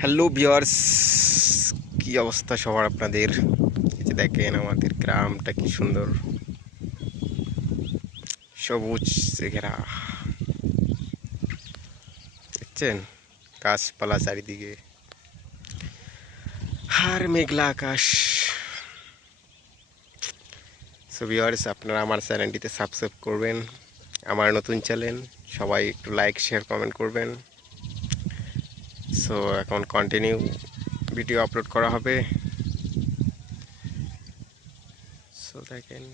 Hello viewers, কি অবস্থা সবার আপনাদের? এই যে দেখেন আমাদের গ্রামটা কি সুন্দর, সবুজ ঘেরা। দেখছেন গাছপালা চারিদিকে, আর মেঘলা আকাশ। সো ভিউয়ার্স, আপনারা আমার চ্যানেলটিতে সাবস্ক্রাইব করবেন, আমার নতুন চ্যানেল। সবাই একটু লাইক শেয়ার কমেন্ট করবেন। সো এখন কন্টিনিউ ভিডিও আপলোড করা হবে। সো দেখেন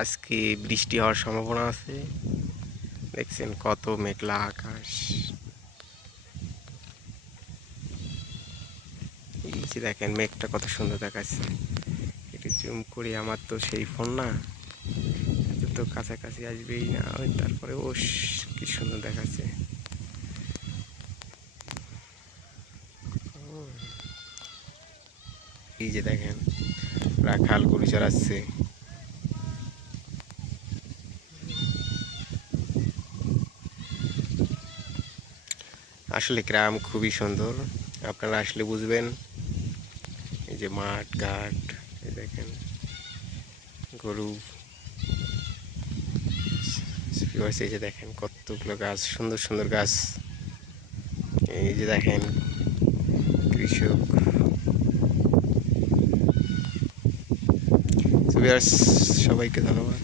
আজকে বৃষ্টি হওয়ার সম্ভাবনা আছে। দেখছেন কত মেঘলা আকাশ। এই যে দেখেন মেঘটা কত সুন্দর দেখাচ্ছে। এটি জুম করি, আমার তো সেই ফোন না, এত তো কাছাকাছি আসবেই না। ওই তারপরে ও কি সুন্দর দেখাচ্ছে। এই যে দেখেন রাখাল গরু চড়াচ্ছে। আসলে গ্রাম খুবই সুন্দর, আপনারা আসলে বুঝবেন। এই যে মাঠ ঘাট, এই দেখেন গরু। এই যে দেখেন কতগুলো গাছ, সুন্দর সুন্দর গাছ। এই যে দেখেন কৃষক। সবাইকে ধন্যবাদ।